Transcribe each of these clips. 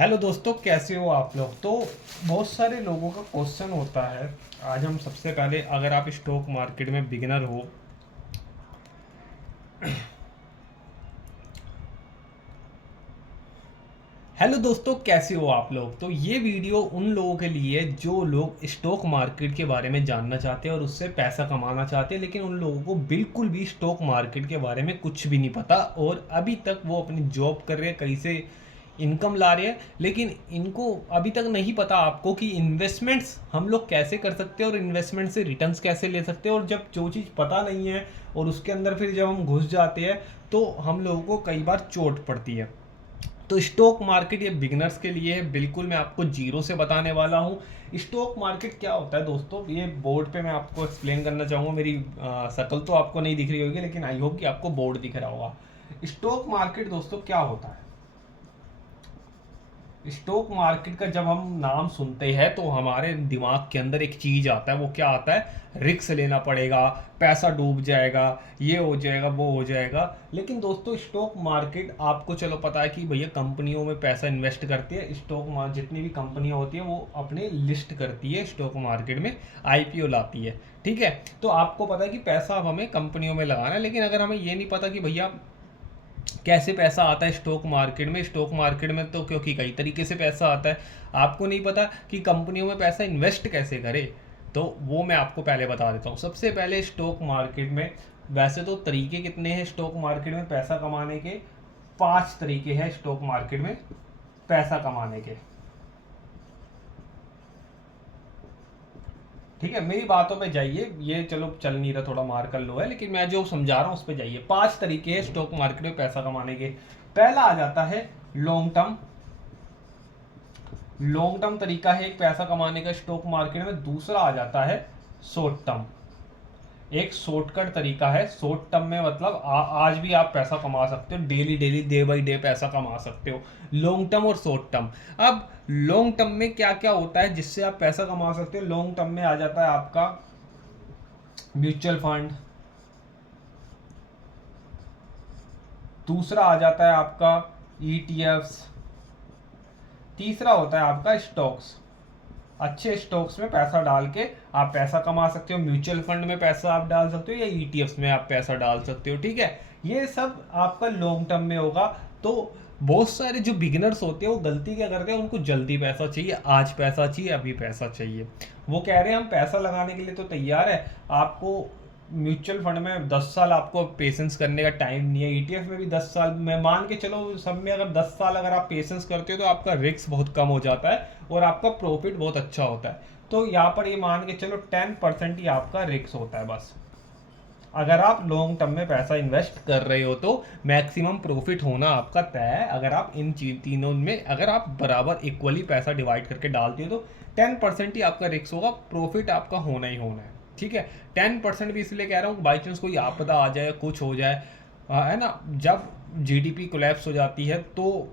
Hello दोस्तों, कैसे हो आप लोग। तो बहुत सारे लोगों का क्वेश्चन होता है। आज हम सबसे पहले, अगर आप स्टॉक मार्केट में बिगिनर हो, हेलो दोस्तों कैसे हो आप लोग। तो ये वीडियो उन लोगों के लिए है जो लोग स्टॉक मार्केट के बारे में जानना चाहते हैं और उससे पैसा कमाना चाहते हैं, लेकिन उन लोगों को बिल्कुल भी स्टॉक मार्केट के बारे में कुछ भी नहीं पता और अभी तक वो अपनी जॉब कर रहे हैं, कहीं से इनकम ला रहे हैं, लेकिन इनको अभी तक नहीं पता आपको कि इन्वेस्टमेंट्स हम लोग कैसे कर सकते हैं और इन्वेस्टमेंट से रिटर्न्स कैसे ले सकते हैं। और जब जो चीज़ पता नहीं है और उसके अंदर फिर जब हम घुस जाते हैं तो हम लोगों को कई बार चोट पड़ती है। तो स्टॉक मार्केट ये बिगनर्स के लिए है, बिल्कुल मैं आपको जीरो से बताने वाला हूँ। स्टॉक मार्केट क्या होता है दोस्तों, ये बोर्ड पे मैं आपको एक्सप्लेन करना चाहूँगा। मेरी शक्ल तो आपको नहीं दिख रही होगी, लेकिन आई होप कि आपको बोर्ड दिख रहा होगा। स्टॉक मार्केट दोस्तों क्या होता है। स्टॉक मार्केट का जब हम नाम सुनते हैं तो हमारे दिमाग के अंदर एक चीज आता है, वो क्या आता है, रिस्क लेना पड़ेगा, पैसा डूब जाएगा, ये हो जाएगा, वो हो जाएगा। लेकिन दोस्तों स्टॉक मार्केट आपको चलो पता है कि भैया कंपनियों में पैसा इन्वेस्ट करती है। स्टॉक मार्केट जितनी भी कंपनियां होती है वो अपने लिस्ट करती है स्टॉक मार्केट में, आईपीओ लाती है। ठीक है, तो आपको पता है कि पैसा अब हमें कंपनियों में लगाना है, लेकिन अगर हमें ये नहीं पता कि भैया कैसे पैसा आता है स्टॉक मार्केट में। स्टॉक मार्केट में तो क्योंकि कई तरीके से पैसा आता है, आपको नहीं पता कि कंपनियों में पैसा इन्वेस्ट कैसे करें, तो वो मैं आपको पहले बता देता हूँ। सबसे पहले स्टॉक मार्केट में, वैसे तो तरीके कितने हैं स्टॉक मार्केट में पैसा कमाने के, 5 तरीके हैं स्टॉक मार्केट में पैसा कमाने के। ठीक है, मेरी बातों पे जाइए, ये चलो चल नहीं रहा, थोड़ा मार कर लो है, लेकिन मैं जो समझा रहा हूँ उस पर जाइए। 5 तरीके हैं स्टॉक मार्केट में पैसा कमाने के। पहला आ जाता है लॉन्ग टर्म। लॉन्ग टर्म तरीका है एक पैसा कमाने का स्टॉक मार्केट में। दूसरा आ जाता है शॉर्ट टर्म। एक शॉर्टकट तरीका है शॉर्ट टर्म में, मतलब आज भी आप पैसा कमा सकते हो, daily daily day by day पैसा कमा सकते हो। लॉन्ग टर्म और शॉर्ट टर्म। अब लॉन्ग टर्म में क्या क्या होता है जिससे आप पैसा कमा सकते हो। लॉन्ग टर्म में आ जाता है आपका म्यूचुअल फंड। दूसरा आ जाता है आपका ईटीएफ्स। तीसरा होता है आपका स्टॉक्स। अच्छे स्टॉक्स में पैसा डाल के आप पैसा कमा सकते हो। म्यूचुअल फंड में पैसा आप डाल सकते हो या ईटीएफ्स में आप पैसा डाल सकते हो। ठीक है, ये सब आपका लॉन्ग टर्म में होगा। तो बहुत सारे जो बिगिनर्स होते हैं वो गलती क्या करते हैं, उनको जल्दी पैसा चाहिए, आज पैसा चाहिए, अभी पैसा चाहिए। वो कह रहे हैं हम पैसा लगाने के लिए तो तैयार है, आपको म्यूचुअल फंड में 10 साल आपको पेशेंस करने का टाइम नहीं है, ईटीएफ में भी 10 साल। मैं मान के चलो सब में अगर 10 साल अगर आप पेशेंस करते हो तो आपका रिस्क बहुत कम हो जाता है और आपका प्रॉफिट बहुत अच्छा होता है। तो यहाँ पर ये मान के चलो 10% ही आपका रिस्क होता है बस। अगर आप लॉन्ग टर्म में पैसा इन्वेस्ट कर रहे हो तो मैक्सिमम प्रॉफिट होना आपका तय है। अगर आप इन तीनों में अगर आप बराबर इक्वली पैसा डिवाइड करके डालते हो तो 10% ही आपका रिस्क होगा, प्रॉफिट आपका होना ही होना है। ठीक है, 10% भी इसलिए कह रहा हूँ, बाई चांस कोई आपदा आ जाए, कुछ हो जाए, है ना, जब जीडीपी कोलैप्स हो जाती है तो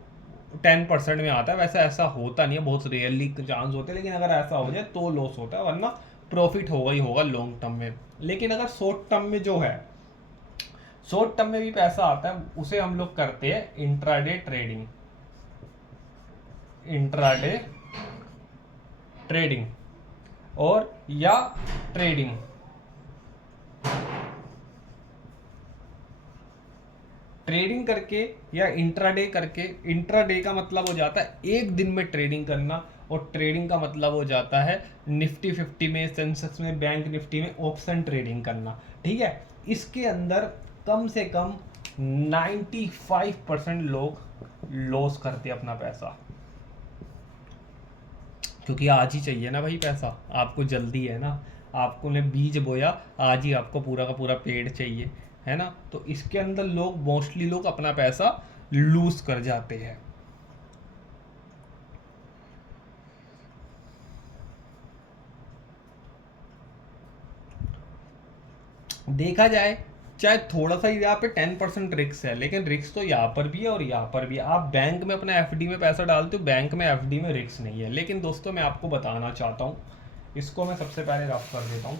10% में आता है। वैसे ऐसा होता नहीं है, बहुत रेयरली चांस होते हैं, लेकिन अगर ऐसा हो जाए तो लॉस होता है, वरना प्रॉफिट होगा ही होगा लॉन्ग टर्म में। लेकिन अगर शॉर्ट टर्म में जो है, शॉर्ट टर्म में भी पैसा आता है, उसे हम लोग करते हैं इंट्राडे ट्रेडिंग। इंट्राडे ट्रेडिंग और या ट्रेडिंग। ट्रेडिंग करके या इंट्राडे करके। इंट्राडे का मतलब हो जाता है एक दिन में ट्रेडिंग करना, और ट्रेडिंग का मतलब हो जाता है निफ्टी 50 में, सेंसेक्स में, बैंक निफ्टी में ऑप्शन ट्रेडिंग करना। ठीक है, इसके अंदर कम से कम 95% लोग लॉस करते अपना पैसा, क्योंकि आज ही चाहिए ना भाई पैसा, आपको जल्दी है ना, आपको ने बीज बोया, आज ही आपको पूरा का पूरा पेड़ चाहिए, है ना। तो इसके अंदर लोग मोस्टली लोग अपना पैसा लूज कर जाते हैं। देखा जाए, चाहे थोड़ा सा ही यहाँ पे 10% रिक्स है, लेकिन रिक्स तो यहाँ पर भी है और यहाँ पर भी है। आप बैंक में अपना एफडी में पैसा डालते हो, बैंक में एफडी में रिक्स नहीं है। लेकिन दोस्तों मैं आपको बताना चाहता हूँ, इसको मैं सबसे पहले रफ कर देता हूँ।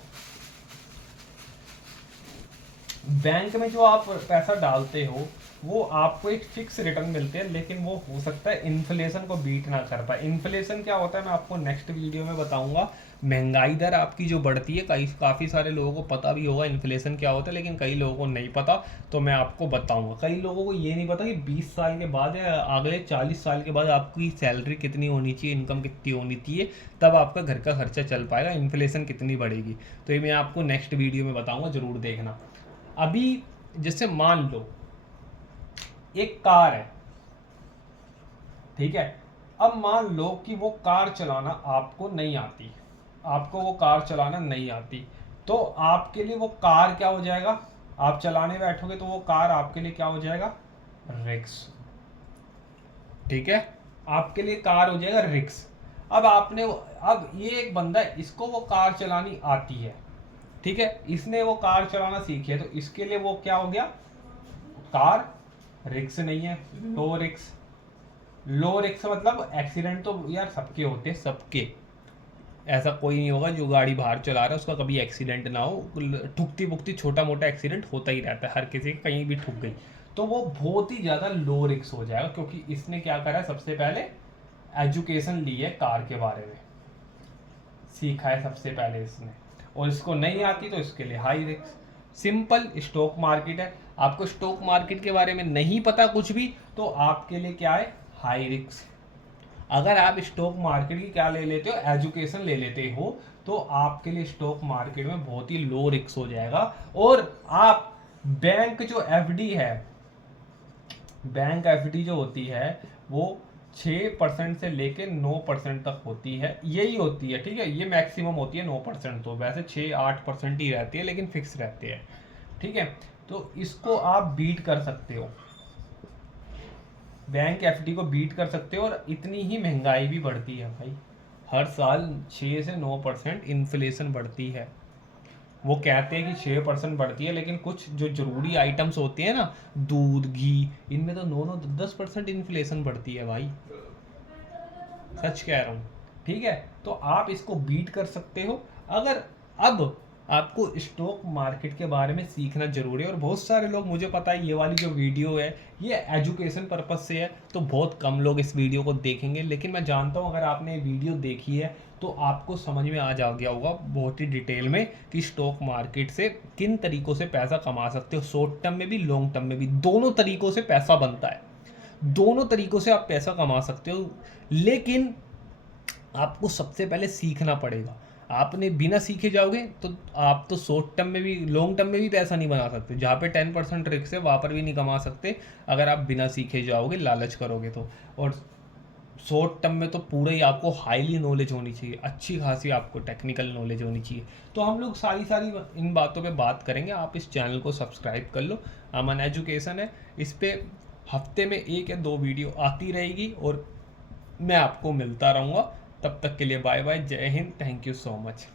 बैंक में जो आप पैसा डालते हो वो आपको एक फिक्स रिटर्न मिलते हैं, लेकिन वो हो सकता है इन्फ्लेशन को बीट ना कर पाए। इन्फ्लेशन क्या होता है मैं आपको नेक्स्ट वीडियो में बताऊंगा। महंगाई दर आपकी जो बढ़ती है, काफ़ी सारे लोगों को पता भी होगा इन्फ्लेशन क्या होता है, लेकिन कई लोगों को नहीं पता, तो मैं आपको बताऊंगा। कई लोगों को ये नहीं पता कि 20 साल के बाद या अगले 40 साल के बाद आपकी सैलरी कितनी होनी चाहिए, इनकम कितनी होनी चाहिए, तब आपका घर का खर्चा चल पाएगा, इन्फ्लेशन कितनी बढ़ेगी। तो ये मैं आपको नेक्स्ट वीडियो में बताऊंगा, ज़रूर देखना। अभी जैसे मान लो एक कार है, ठीक है। अब मान लो कि वो कार चलाना आपको नहीं आती, आपको वो कार चलाना नहीं आती, तो आपके लिए वो कार क्या हो जाएगा, आप चलाने बैठोगे तो वो कार आपके लिए क्या हो जाएगा, रिक्स। ठीक है, आपके लिए कार हो जाएगा रिक्स। अब ये एक बंदा है, इसको वो कार चलानी आती है, ठीक है, इसने वो कार चलाना सीखी है, तो इसके लिए वो क्या हो गया, कार रिक्स नहीं है, लो रिक्स। लो रिक्स मतलब एक्सीडेंट तो यार सबके होते हैं, सबके, ऐसा कोई नहीं होगा जो गाड़ी बाहर चला रहा है उसका कभी एक्सीडेंट ना हो। ठुकती बुकती छोटा मोटा एक्सीडेंट होता ही रहता है, हर किसी का कहीं भी ठुक गई, तो वो बहुत ही ज़्यादा लो रिक्स हो जाएगा, क्योंकि इसने क्या करा है, सबसे पहले एजुकेशन ली है कार के बारे में, सीखा है सबसे पहले इसने, और इसको नहीं आती तो इसके लिए high risk. Simple stock market है, आपको स्टॉक मार्केट के बारे में नहीं पता कुछ भी, तो आपके लिए क्या है, हाई रिस्क। अगर आप स्टॉक मार्केट की क्या ले लेते हो, एजुकेशन ले लेते हो, तो आपके लिए स्टॉक मार्केट में बहुत ही लो रिस्क हो जाएगा। और आप बैंक जो एफडी है, बैंक एफडी जो होती है वो 6% से लेके 9% तक होती है, यही होती है, ठीक है, ये मैक्सिमम होती है 9%, तो वैसे 6-8% ही रहती है, लेकिन फिक्स रहते हैं, ठीक है। तो इसको आप बीट कर सकते हो, बैंक एफडी को बीट कर सकते हो। और इतनी ही महंगाई भी बढ़ती है भाई, हर साल 6 से 9% इन्फ्लेशन बढ़ती है। वो कहते हैं कि 6% बढ़ती है, लेकिन कुछ जो जरूरी आइटम्स होते हैं ना, दूध घी, इनमें तो 9-10% इन्फ्लेशन बढ़ती है भाई, सच कह रहा हूँ, ठीक है। तो आप इसको बीट कर सकते हो। अगर अब आपको स्टॉक मार्केट के बारे में सीखना जरूरी है, और बहुत सारे लोग, मुझे पता है ये वाली जो वीडियो है ये एजुकेशन पर्पज से है, तो बहुत कम लोग इस वीडियो को देखेंगे, लेकिन मैं जानता हूँ अगर आपने ये वीडियो देखी है तो आपको समझ में आ जा गया होगा बहुत ही डिटेल में कि स्टॉक मार्केट से किन तरीकों से पैसा कमा सकते हो, शॉर्ट टर्म में भी लॉन्ग टर्म में भी, दोनों तरीकों से पैसा बनता है, दोनों तरीकों से आप पैसा कमा सकते हो। लेकिन आपको सबसे पहले सीखना पड़ेगा, आपने बिना सीखे जाओगे तो आप तो शॉर्ट टर्म में भी लॉन्ग टर्म में भी पैसा नहीं बना सकते, जहाँ पे 10% रिस्क है वहाँ पर भी नहीं कमा सकते अगर आप बिना सीखे जाओगे, लालच करोगे तो। और शॉर्ट टर्म में तो पूरा ही आपको हाईली नॉलेज होनी चाहिए, अच्छी खासी आपको टेक्निकल नॉलेज होनी चाहिए। तो हम लोग सारी सारी इन बातों पे बात करेंगे, आप इस चैनल को सब्सक्राइब कर लो, अमन एजुकेशन है, इस पर हफ्ते में 1 या 2 वीडियो आती रहेगी, और मैं आपको मिलता रहूँगा। तब तक के लिए बाय बाय, जय Hind, thank you so much.